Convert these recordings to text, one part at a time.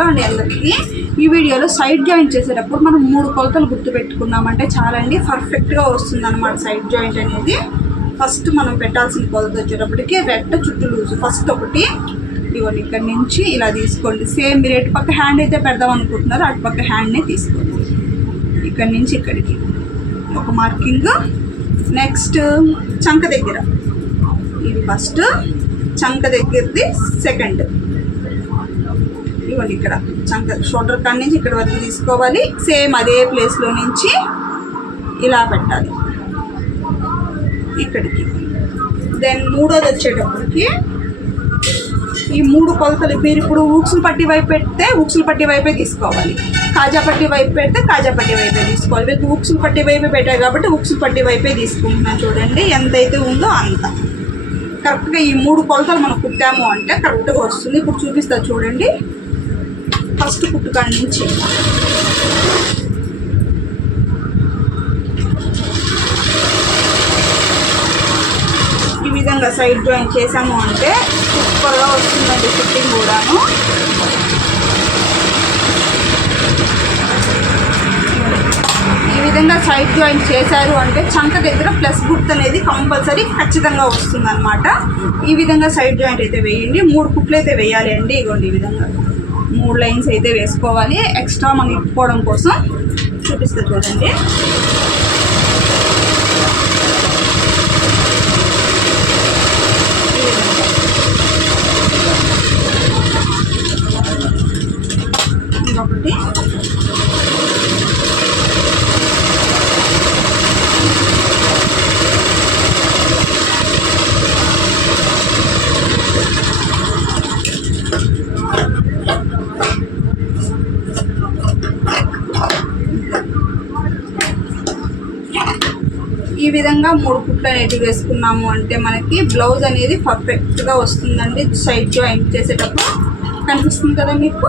Hello అండి అందరికీ ఈ వీడియోలో సైడ్ జాయింట్ చేసేటప్పుడు మనం మూడు కొలతలు గుర్తు చాలా చాలండి. పర్ఫెక్ట్గా వస్తుంది అనమాట సైడ్ జాయింట్ అనేది. ఫస్ట్ మనం పెట్టాల్సిన కొలత వచ్చేటప్పటికి రెట్ట చుట్టూ లూజు ఫస్ట్ ఒకటి. ఇవ్వండి ఇక్కడ నుంచి ఇలా తీసుకోండి. సేమ్ మీరు ఎటు పక్క హ్యాండ్ అయితే పెడదాం అనుకుంటున్నారో అటు పక్క హ్యాండ్నే తీసుకోండి. ఇక్కడ నుంచి ఇక్కడికి. ఒక మార్కింగ్ నెక్స్ట్ చంక దగ్గర. ఇది ఫస్ట్ చంక దగ్గరది సెకండ్ ఇవ్వండి ఇక్కడ. చంక షోల్డర్ కాడ నుంచి ఇక్కడ వరకు తీసుకోవాలి. సేమ్ అదే ప్లేస్లో నుంచి ఇలా పెట్టాలి. ఇక్కడికి. దెన్ మూడోది వచ్చేటప్పటికి ఈ మూడు కొలతలు మీరు ఇప్పుడు ఊక్సులు పట్టి వైపు పెడితే ఊక్సులు పట్టి వైపే తీసుకోవాలి. కాజా పట్టి వైపు పెడితే కాజా పట్టి వైపే తీసుకోవాలి. మీకు ఊక్సులు పట్టి వైపే పెట్టారు కాబట్టి ఊక్సులు పట్టి వైపే తీసుకుంటున్నాను చూడండి ఎంతైతే ఉందో అంత. కరెక్ట్గా ఈ మూడు కొలతలు మనం కుట్టాము అంటే కరెక్ట్గా వస్తుంది. ఇప్పుడు చూపిస్తా చూడండి. ఫస్ట్ పుట్టుకాడి నుంచి ఈ విధంగా సైడ్ జాయిన్ చేసాము అంటే సూపర్గా వస్తుందండి ఫిట్టింగ్ కూడాను. ఈ విధంగా సైడ్ జాయిన్ చేశారు అంటే చంక దగ్గర ప్లస్ గుర్తు అనేది కంపల్సరీ ఖచ్చితంగా వస్తుందన్నమాట. ఈ విధంగా సైడ్ జాయింట్ అయితే వేయండి మూడు కుట్లు అయితే వేయాలి అండి ఇగోండి ఈ విధంగా. మూడు లైన్స్ అయితే వేసుకోవాలి. ఎక్స్ట్రా మనం ఇప్పుకోవడం కోసం చూపిస్తుంది చూడండి. ఒకటి ఇంకొకటి ఈ విధంగా మూడు కుట్లు అనేది వేసుకున్నాము అంటే మనకి బ్లౌజ్ అనేది పర్ఫెక్ట్గా వస్తుందండి. సైడ్ జాయింట్ చేసేటప్పుడు కనిపిస్తుంది కదా మీకు?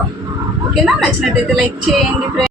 ఓకేనా? నచ్చినట్టయితే లైక్ చేయండి